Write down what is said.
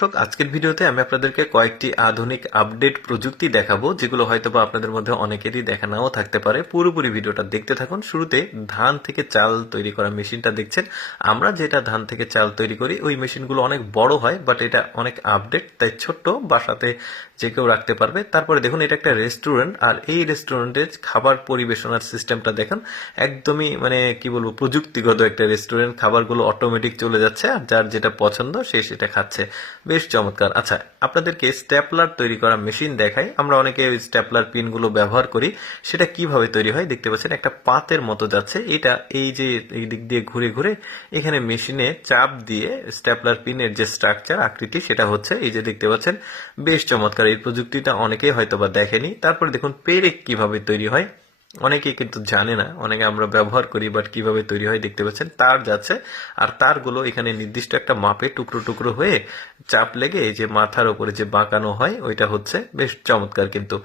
দর্শক, আজকের ভিডিওতে আমি আপনাদেরকে কয়েকটি আধুনিক আপডেট প্রযুক্তি দেখাবো, যেগুলো হয়তোবা আপনাদের মধ্যে অনেকেরই দেখা নাও থাকতে পারে। পুরোপুরি ভিডিওটা দেখতে থাকুন। শুরুতে ধান থেকে চাল তৈরি করা মেশিনটা দেখছেন। আমরা যেটা ধান থেকে চাল তৈরি করি ওই মেশিনগুলো অনেক বড় হয়, বাট এটা অনেক আপডেট, তাই ছোট্ট বাসাতে যে কেউ রাখতে পারবে। তারপরে দেখুন, এটা একটা রেস্টুরেন্ট, আর এই রেস্টুরেন্টে খাবার পরিবেশনার সিস্টেমটা দেখুন। একদমই কি বলবো, প্রযুক্তিগত একটা রেস্টুরেন্ট। খাবারগুলো অটোমেটিক চলে যাচ্ছে, আর যার যেটা পছন্দ সে সেটা খাচ্ছে। বেশ চমৎকার। আচ্ছা, আপনাদেরকে স্ট্যাপলার তৈরি করা মেশিন দেখাই। আমরা অনেকে ওই স্ট্যাপলার পিনগুলো ব্যবহার করি। সেটা কিভাবে তৈরি হয় দেখতে পাচ্ছেন, একটা পাতের মতো যাচ্ছে। এটা এই যে এই দিক দিয়ে ঘুরে ঘুরে এখানে মেশিনে চাপ দিয়ে স্ট্যাপলার পিনের যে স্ট্রাকচার আকৃতি সেটা হচ্ছে, এই যে দেখতে পাচ্ছেন। বেশ চমৎকার। এই প্রযুক্তিটা অনেকেই হয়তোবা দেখেনি। তারপরে দেখুন পেরেক কিভাবে তৈরি হয়। অনেকেই কিন্তু জানে না, অনেকে আমরা ব্যবহার করি, বাট কিভাবে তৈরি হয় দেখতে পাচ্ছেন। তার যাচ্ছে, আর তারগুলো এখানে নির্দিষ্ট একটা মাপে টুকরো টুকরো হয়ে চাপ লেগে এই যে মাথার উপরে যে বাঁকানো হয় ওইটা হচ্ছে। বেশ চমৎকার কিন্তু।